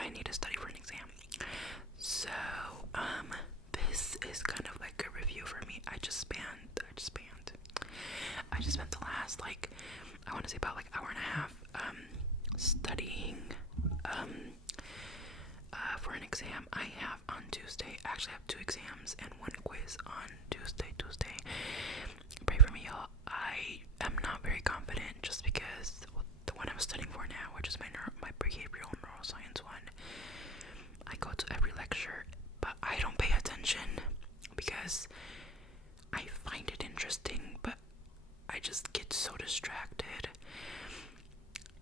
I need to study for an exam. So, this is kind of like a review for me. I just spent the last, like, I want to say about like hour and a half, studying, for an exam I have on Tuesday. I actually have 2 exams and 1 quiz on Tuesday. Pray for me, y'all. I am not very confident just because the one I'm studying for now, which is my behavioral neuroscience one, I go to every lecture, but I don't pay attention because I find it interesting, but I just get so distracted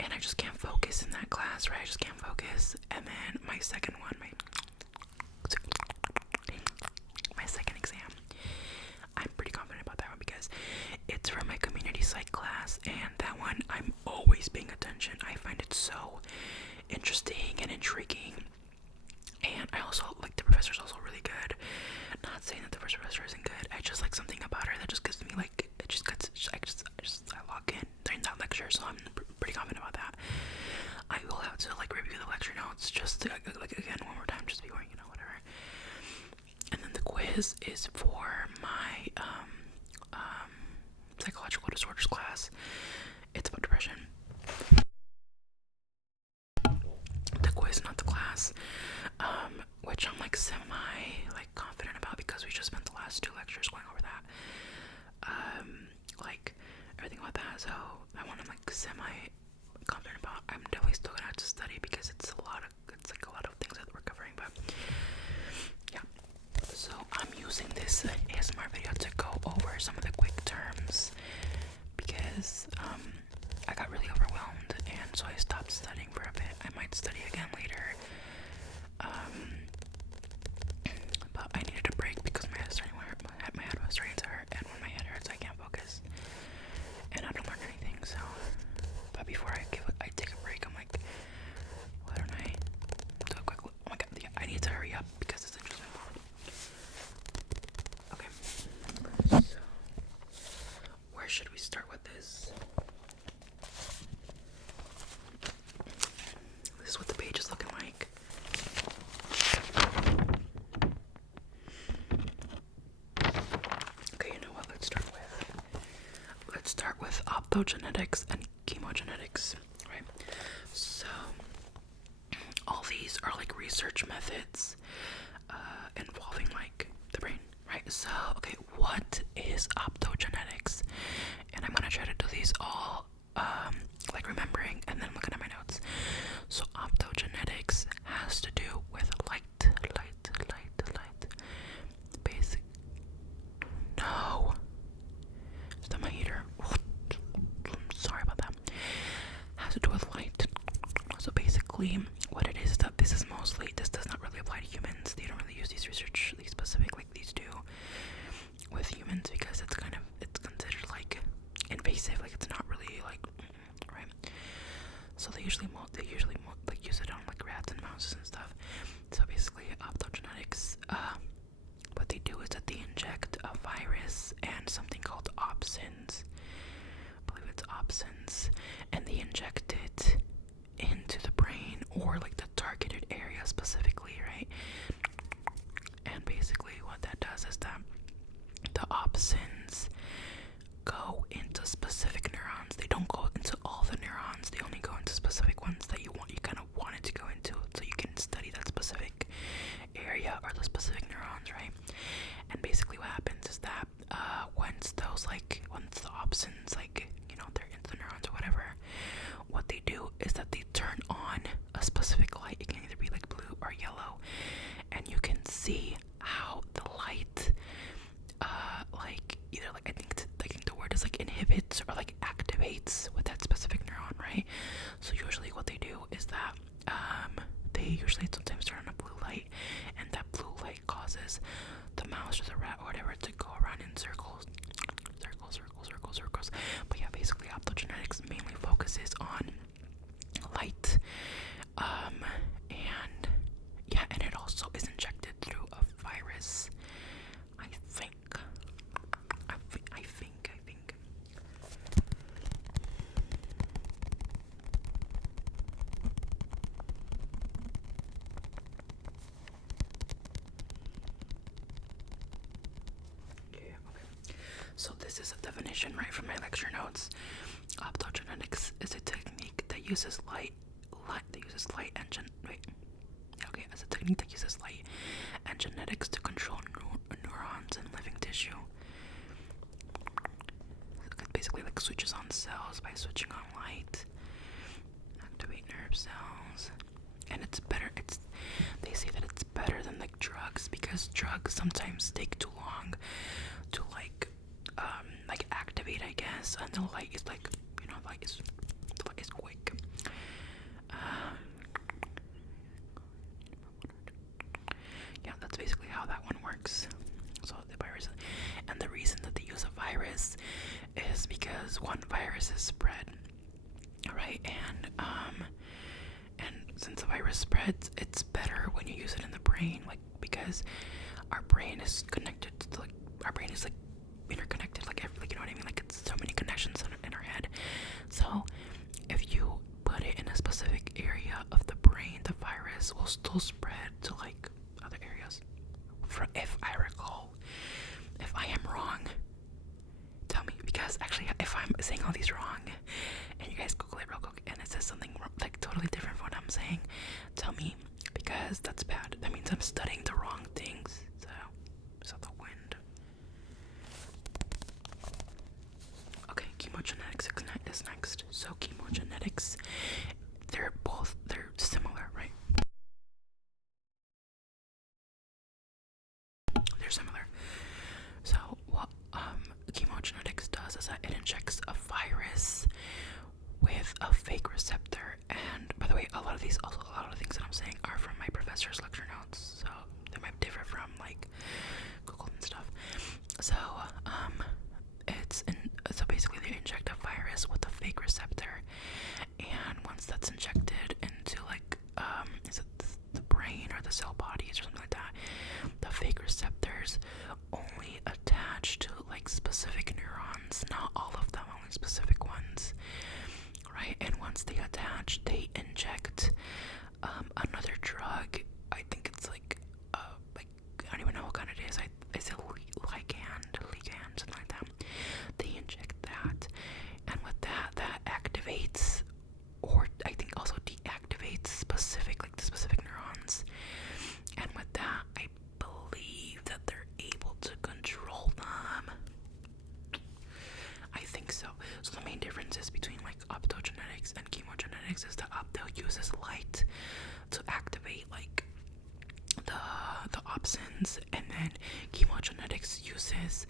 and I just can't focus in that class, right? I just can't focus. And then my second one, my second exam, I'm pretty confident about that one because it's from my community psych class, and that one I'm always paying attention. I find it so interesting and intriguing, and I also like the professor's also really good. Not saying that the first professor isn't good, I just like something about her that just gives me like, it just gets, I lock in during that lecture, so I'm pretty confident about that. I will have to like review the lecture notes just to, like again one more time, just before, whatever. And then the quiz is for my psychological disorders class. It's about depression. The quiz, not the class, which I'm like semi like confident about because we just spent the last 2 lectures going over that, like everything about that. So that one I'm like semi confident about. I'm definitely still gonna have to study because it's like a lot of things that we're covering, but yeah. So I'm using this ASMR video to go over some of the quick terms because I got really overwhelmed, and so I stopped studying for a bit. I might study again later, but I needed a break because my head was starting to hurt, and when my head hurts I can't focus and I don't learn anything. So, but before I take a break, I'm like, why don't I do a quick look? Oh my god, yeah, I need to hurry up because it's interesting. Okay, so where should we start with this? This is what the page is looking like. Okay, you know what? Let's start with optogenetics and chemogenetics, right? So all these are like research methods involving like the brain, right? So okay, what is optogenetics? And I'm gonna try to do these all like remembering and then looking at my notes. So optogenetics has to do with light. Basic. No. Is that my heater? Sorry about that. Has to do with light. So basically, what it is that this does not really apply to humans. They don't really use these specific like these do with humans because it's considered like invasive. Like it's not really like, right? So they usually like use it on like rats and mouses and stuff. So basically, optogenetics, what they do is that they inject a virus and something called opsins. I believe it's opsins, and they inject it into the brain or like the targeted area specifically, right? And basically, what that does is that the opsins go into specific neurons. They don't go into all the neurons. They only go into specific ones that you kind of want it to go into, so you can study that specific area or the specific neurons, right? And basically, what happens is that once the opsins, like they're into the neurons or whatever, what they do is that they turn on a specific light. It can either be like blue or yellow, and you can see how the light like either like I think the word is like inhibits or like activates with that specific neuron, right? So usually what they do is that they usually sometimes turn on a blue light, and that blue light causes the mouse or the rat or whatever to go around in circles. But yeah, basically optogenetics mainly focuses on light, and yeah, and it also is injected through a virus, I think. this is a definition right from my lecture notes. Optogenetics is a technique that uses light and genetics to control neurons in living tissue. It basically like switches on cells by switching on light, activate nerve cells, and it's better. They say that it's better than like drugs, because drugs sometimes take too long to like activate, I guess, and the light is like, the light is quick. Yeah, that's basically how that one works. So the virus, and the reason that they use a virus is because one virus is spread, right? And since the virus spreads, it's better when you use it in the brain, like, because our brain is connected to our brain is like interconnected, like you know what I mean? Like, it's so many connections in our head. So if you put it in a specific area of the brain, the virus will still spread to like other areas. If I recall, if I am wrong, tell me, because actually, if I'm saying all these wrong, and you guys Google it real quick, and it says something like totally different from what I'm saying, tell me, because that's bad. That means I'm studying the wrong things. So the wind. Okay, chemogenetics is next. So chemogenetics, they're similar, right? They're similar. So what chemogenetics does is that it injects a virus with a fake receptor. And by the way, a lot of things that I'm saying are from my professor's lecture notes, so they might differ from like Google and stuff. So so basically they inject a virus with a fake receptor, and once that's injected into like is it the brain or the cell bodies or something like that, the fake receptors only attach to like specific neurons, not all of them, only specific ones, right? And once they attach, they inject another drug. I think it's like I don't even know what kind it is. It's a ligand, something like that. They inject that, and with that activates, or I think also deactivates the specific neurons. And with that, I believe that they're able to control them. I think so. So the main differences between like optogenetics and chemogenetics is that Opto uses light to activate like the opsins, and then chemogenetics uses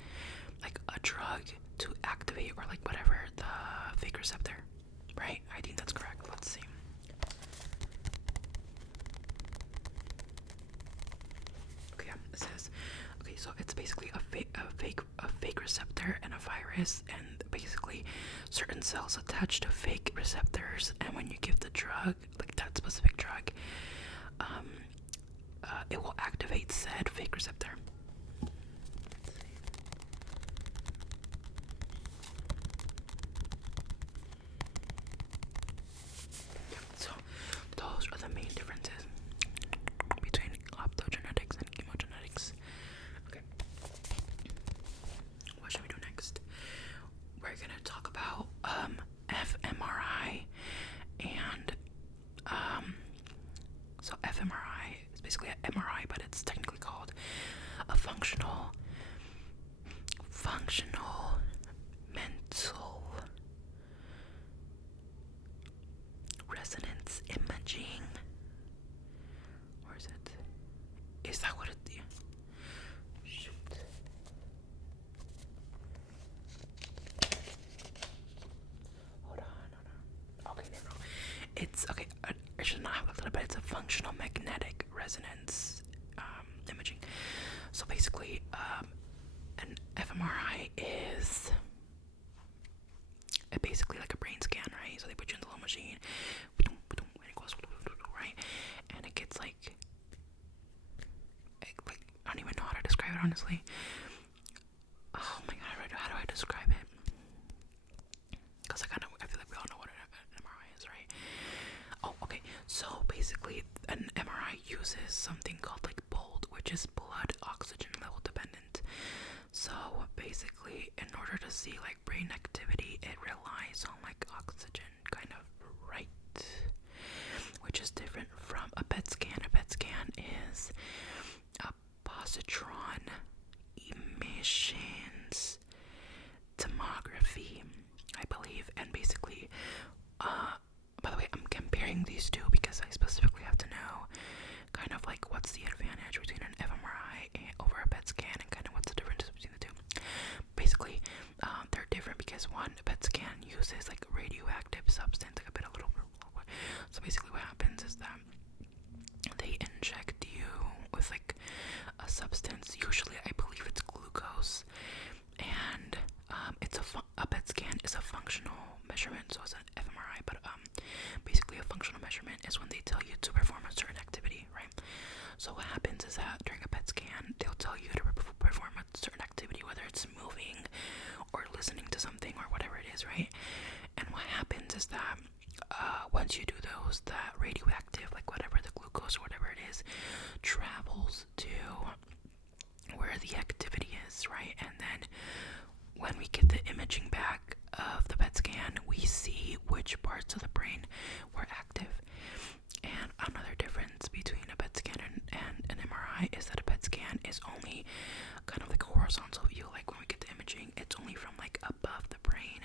like a drug to activate, or like whatever, the fake receptor, right? I think that's correct. Let's see. Okay, yeah, it says, okay, so it's basically a fake receptor and a virus, and basically certain cells attach to fake receptors, and when you give the drug, like that specific drug, it will activate said fake receptor. So those are the main differences between optogenetics and chemogenetics. Okay. What should we do next? We're gonna talk about fMRI, and so fMRI is basically an MRI, but it's technically called a functional mental resonance imaging. Or is it? Is that what it is? Shoot. Hold on. Okay, no. It's okay. I should not have looked at it, but it's a functional magnetic resonance imaging. So basically, an fMRI is basically like a brain scan, right? So they put you in the little machine, and it goes right, and it gets like I don't even know how to describe it, honestly. Oh my god, how do I describe it? Because I feel like we all know what an MRI is, right? Oh, okay. So basically, an MRI uses something called like BOLD, which is blood oxygen level dependent. So basically, in order to see like brain activity, it relies on like oxygen, kind of, right? Which is different from a PET scan. A PET scan is a positron emissions tomography, I believe. And basically, by the way, I'm comparing these two because I specifically have to know kind of like what's the advantage between an fMRI over a PET scan, and kind of what's the difference between the two. Basically, they're different because one, a PET scan uses like radioactive substance, like a bit, a little. So basically, what happens is that they inject you with like a substance. Usually, I believe it's glucose, and a PET scan is a functional measurement, so it's an fMRI, but basically a functional measurement is when they tell you to perform a certain activity, right? So what happens is that during a PET scan, they'll tell you to perform a certain activity, whether it's moving or listening to something or whatever it is, right? And what happens is that once you do those, that radioactive, like whatever the glucose or whatever it is, travels to where the activity is, right? And then when we get the imaging back of the PET scan, we see which parts of the brain were active. And another difference between a PET scan and an MRI is that a PET scan is only kind of like a horizontal view. Like when we get the imaging, it's only from like above the brain.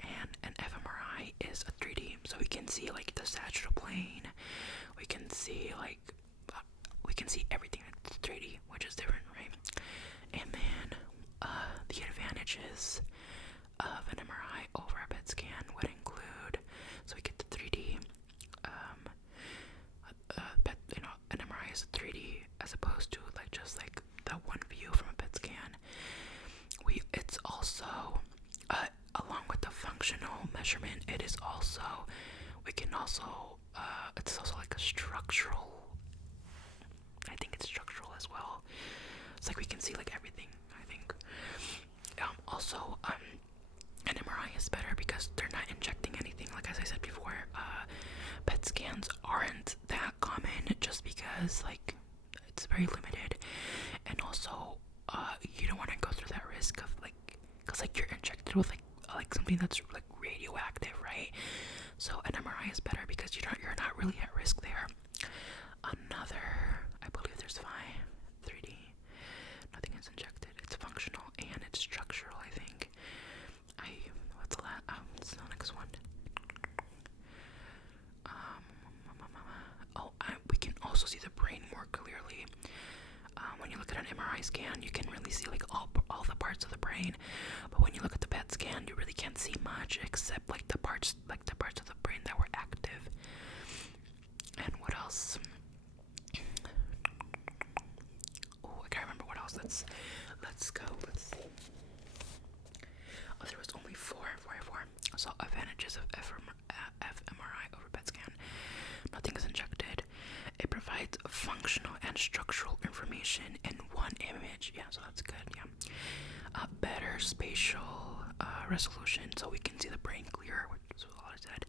And an fMRI is a 3D, so we can see like the sagittal plane. We can see everything that's 3D, which is different, right? And then the advantages of an MRI over a PET scan would include, so we get the 3D. An MRI is a 3D as opposed to like just like that one view from a PET scan. It's also along with the functional measurement, it's also like a structural. I think it's structural as well. It's like we can see like everything, I think. Also, an MRI is better because they're not injecting anything. Like as I said before, PET scans aren't that common just because like it's very limited, and also you don't want to go through that risk of like, because like you're injected with like something that's like radioactive, right? So an MRI is better because you're not really at risk there. I believe there's 3D. Nothing is injected. It's functional and it's structural, I think. What's the next one? We can also see the brain more clearly. When you look at an MRI scan, you can really see like all the parts of the brain. But when you look at the PET scan, you really can't see much except like the parts of the brain that were active. And what else? Oh, I can't remember what else. Let's go. Let's see. Oh, there was only four. So advantages of fMRI over PET scan. Nothing is injected. It provides functional and structural information in one image. Yeah, so that's good. Yeah. Better spatial resolution, so we can see the brain clearer, which is what I said.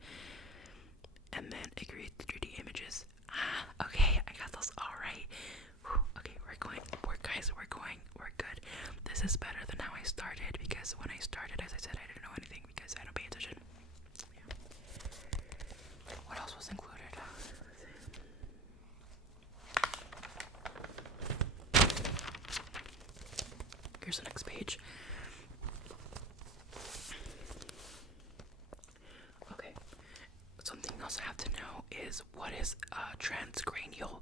And then it creates 3D images. Okay, I got those all right. Okay, we're good. This is better than how I started, because when I started, as I said, I didn't know anything because I don't pay attention. Yeah. What else was included? Here's the next page. Okay. Something else I have to know is what is transcranial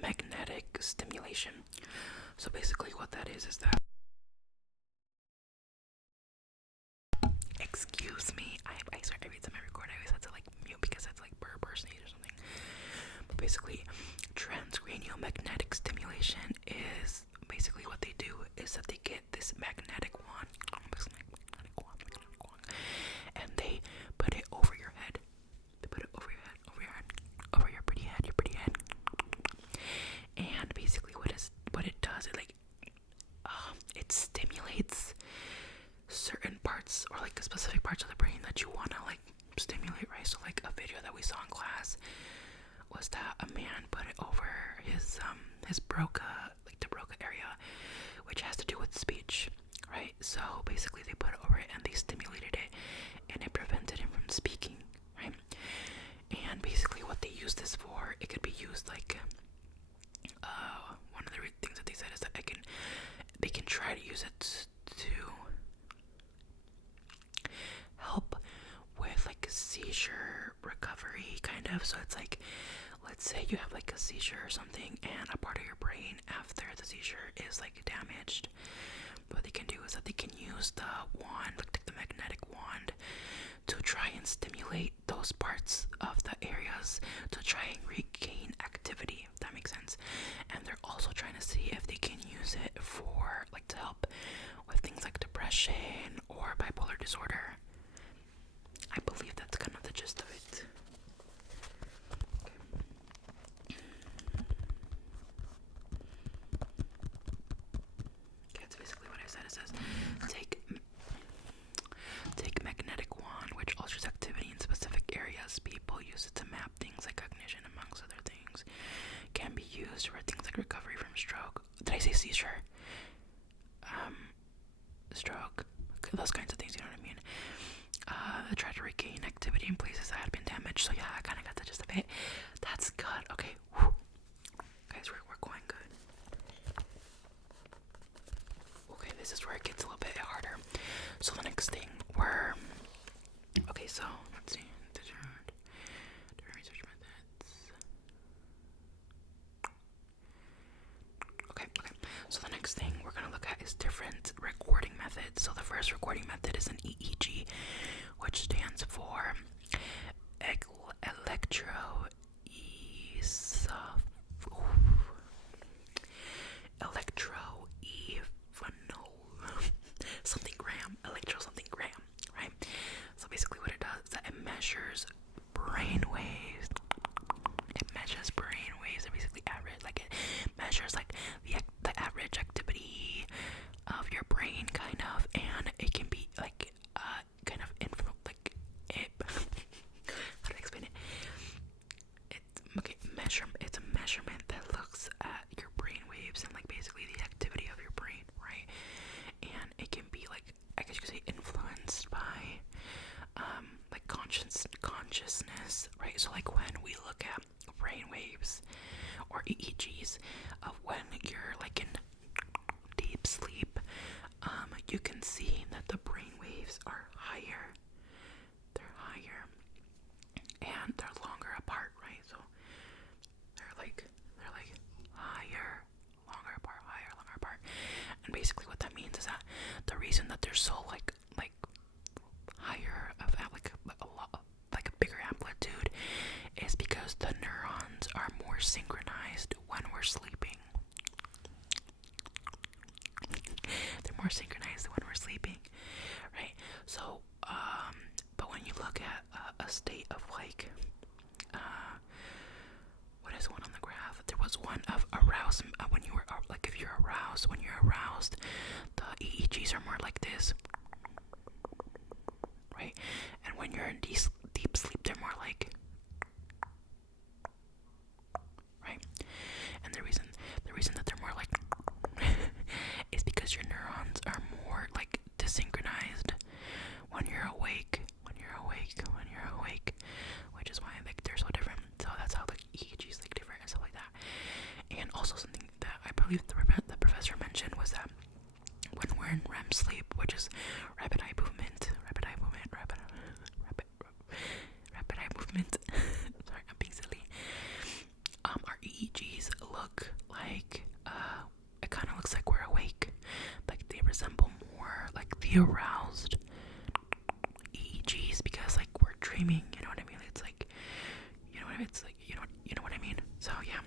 magnetic stimulation. So basically what that is that, excuse me, I swear every time I record I always have to like mute because that's like per sneeze or something. But basically transcranial magnetic stimulation is basically what they do is that they get this magnetic wand, and they put it over your head. They put it over your head, over your pretty head. And basically what it does, it stimulates certain parts, or like specific parts of the brain that you wanna like stimulate, right? So like a video that we saw in class was that a man put it over his Broca, like the Broca area, which has to do with speech, right? So basically they put it over it and they stimulated it and it prevented him from speaking, right? And basically what they use this for, it could be used like one of the things that they said is that they can try to use it to help with like seizure recovery, kind of. So it's like, let's say you have like a seizure or something and a part of your brain after the seizure is like damaged. What they can do is that they can use the wand, like the magnetic wand, to try and stimulate those parts of the areas to try and regain activity, if that makes sense. And they're also trying to see if they can use it for like to help with things like depression or bipolar disorder. I believe that's kind of the gist of it. Okay, that's basically what I said. It says take magnetic wand, which alters activity in specific areas. People use it to map things like cognition, amongst other things. Can be used for things like recovery from stroke. Did I say seizure? Stroke. Those kinds of things, you know what I mean? Try to regain activity in places that had been damaged. So yeah, I kind of got the gist of it. That's good. Okay. Whew. Guys, we're going good. Okay, this is where it gets a little bit harder. So the next thing okay, so let's see. Different research methods. Okay. So the next thing we're gonna look at is different recording methods. So the first recording method is an EEG, which stands for electro something gram, right? So basically what it does is that it measures brain waves. It basically average, like it measures like the average activity of your brain, kind of, and it can be like kind of like it. How do I explain it? It's a measurement that looks at your brain waves and like basically the activity of your brain, right? And it can be like, I guess you could say, influenced by like consciousness, right? So like when we look at brain waves or EEGs of when you're like in deep sleep, you can see that the brain waves are higher. They're higher and they're longer apart, right? So they're like higher, longer apart. And basically what that means is that the reason that they're so like higher of like a bigger amplitude is because the neurons are more synchronized when we're sleeping. They're more synchronized when we're sleeping, right? So but when you look at a state of like what is one on the graph? There was one of aroused when you were like, if you're aroused, when you're aroused, the EEGs are more like this, right? And when you're in deep sleep, they're more like, right? And the reason that they're more like is because your neurons are more like desynchronized when you're awake, which is why like they're so different. So that's how like EEGs like different and stuff like that. And also something that I believe the professor mentioned was that when we're in REM sleep, which is rapid eye movement. Sorry, I'm being silly. Our EEGs look like it kind of looks like we're awake. Like they resemble more like the aroused EEGs because like we're dreaming. You know what I mean? It's like, you know what I mean? It's like, you know what I mean? So yeah,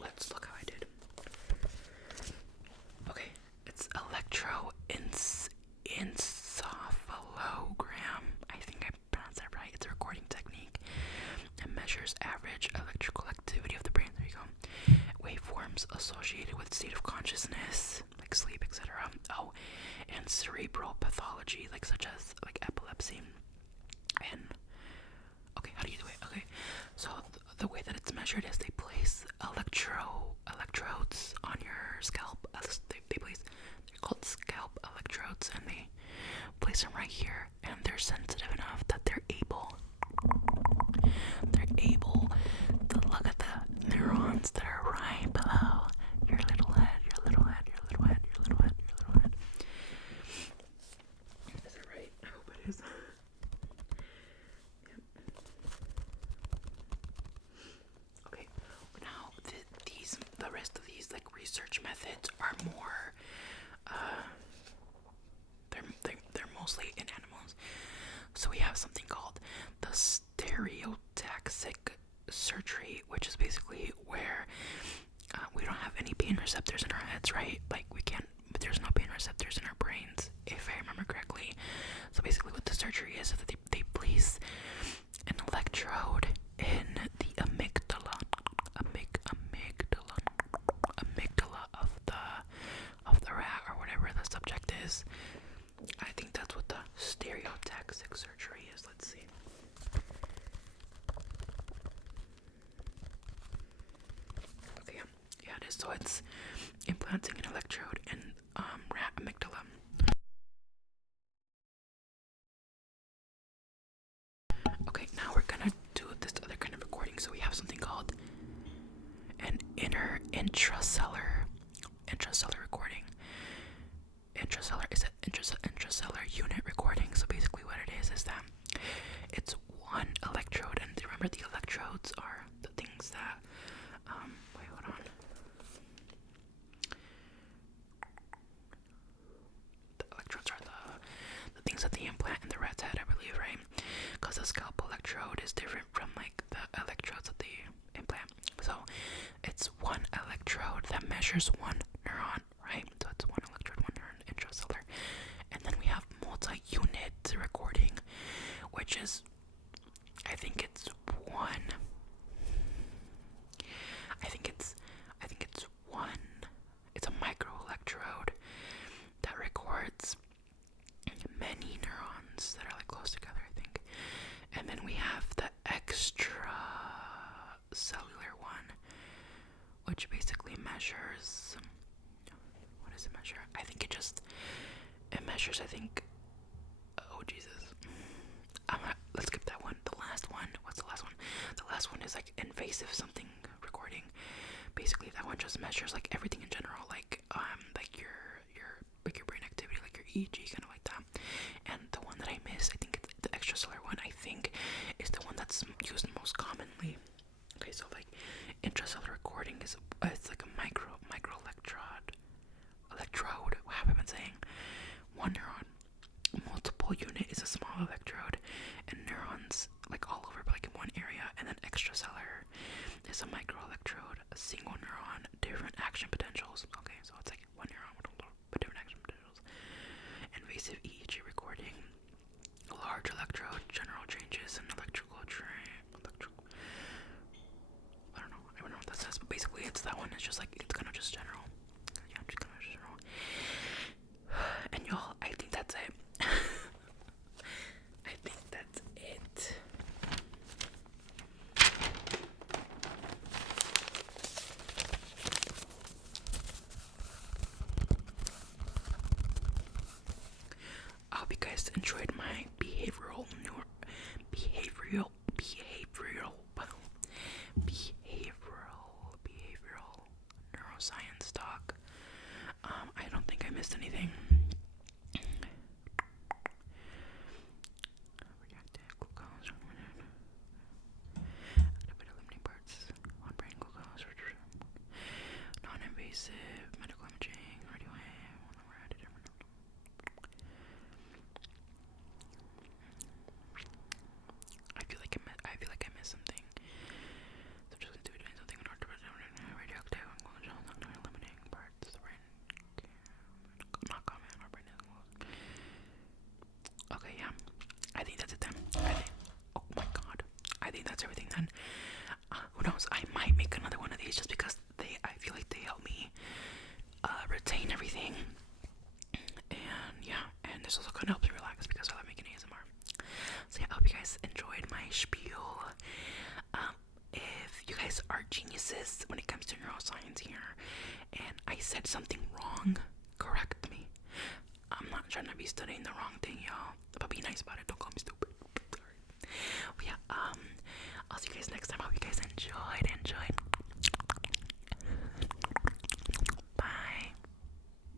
let's look how I did. Okay, it's electroencephalogram. I think I pronounced that right. It's a recording technique. It measures average electrical activity of the brain. There you go. Waveforms associated with state of consciousness, like sleep, etc. Oh, and cerebral pathology, like such as like epilepsy. And okay, how do you do it? Okay, so the way that it's measured is they place electrodes on your scalp. They place brains that are right below your little head, your little head, your little head, your little head, your little head. Is that right? I hope it is. Yep. Okay, now the rest of these like research methods are more, they're mostly in animals. So we have something called the stereotaxic surgery, which is basically where we don't have any pain receptors in our heads, right? Like there's no pain receptors in our brains, if I remember correctly. So basically what the surgery is that they place an electrode in the amygdala of the rat or whatever the subject is. I think that's what the stereotaxic surgery is. Let's see. Okay, yeah, it is. So it's implanting an electrode in rat amygdala. Okay, now we're gonna do this other kind of recording. So we have something called an intracellular recording. Intracellular is an intracellular unit recording. So basically what it is that it's one electrode, and remember the electrodes are the things that wait, hold on. The electrodes are the things that they implant in the rat's head, I believe, right? Because the scalp electrode is different from like the electrodes that they implant. So it's one electrode that measures one neuron, right? So it's one electrode, one neuron, intracellular. And then we have multi-unit recording, which is, I think it's it's a micro electrode that records many neurons that are like close together, I think. And then we have the extracellular one, which basically measures, what does it measure? I think it measures, I think, oh Jesus. Let's skip that one. The last one, what's the last one? The last one is like invasive something recording. Basically that one just measures like everything in general, like your brain activity, like your EEG, kind of like that. And the one that I miss, I think it's the extracellular one, I think is the one that's used most commonly. Okay, so like intracellular recording is it's like a micro electrode. What have I been saying? One neuron. Multiple unit is a small electrode, and neurons like all over, but like in one area. And then extracellular is a micro electrode, a single neuron, different action potentials. Okay, so it's like one neuron with but different action potentials. Invasive EEG recording, a large electrode, general changes in electrical. I don't know what that says, but basically it's that one. It's just like it's kind of just general. Yeah, just kind of general. And y'all, I think that's it. I think that's it. I hope you guys enjoyed my behavioral neuroscience talk. I don't think I missed anything. Reactive glucose, activate limiting parts on brain glucose, non-invasive medical imaging, radioactive. I feel like I missed something. So just going to be doing something in order to radioactive limiting parts of the brain. Not common in our brain. Okay, yeah. I think that's it then. Oh my god. I think that's everything then. Who knows? I might make another one of these just because I feel like they help me retain everything. And yeah, and this also kind of helps me relax because I love making ASMR. So yeah, I hope you guys enjoyed my spiel. If you guys are geniuses when it comes to neuroscience here, and I said something wrong, correct me. I'm not trying to be studying the wrong thing, y'all, but be nice about it, okay?